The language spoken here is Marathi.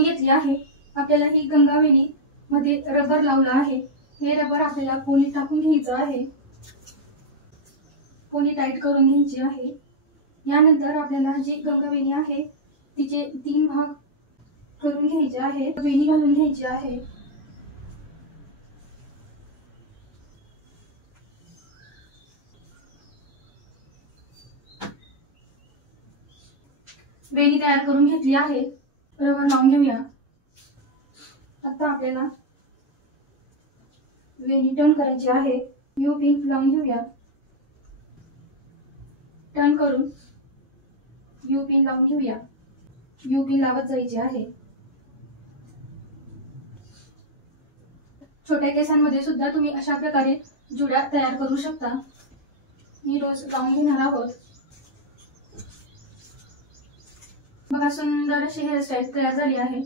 वेणी घेतली आहे। आपल्याला ही गंगावेणी मध्ये रबर लावला आहे। हे रबर आपल्याला पोनी टाकून घ्यायचं आहे। पोनी टाईट करून घ्यायची आहे। यानंतर आपल्याला जी गंगावेणी आहे तिचे 3 भाग करून घ्यायचे आहेत। वेणी घालून घ्यायची आहे। वेणी तयार करून घेतली आहे। रबर लावून घेऊया। आता आपल्याला वेणी टर्न करायची आहे। यू पिन लावून घेऊया। टर्न करून यू पिन लावून घेऊया। यू पिन लावत जायची आहे। छोट्या केसांमध्ये सुद्धा तुम्ही अशा प्रकारे जुड्या तयार करू शकता। ही रोज लावून घेणार आहोत। बघा, सुंदर अशी हेअरस्टाईल तयार झाली आहे।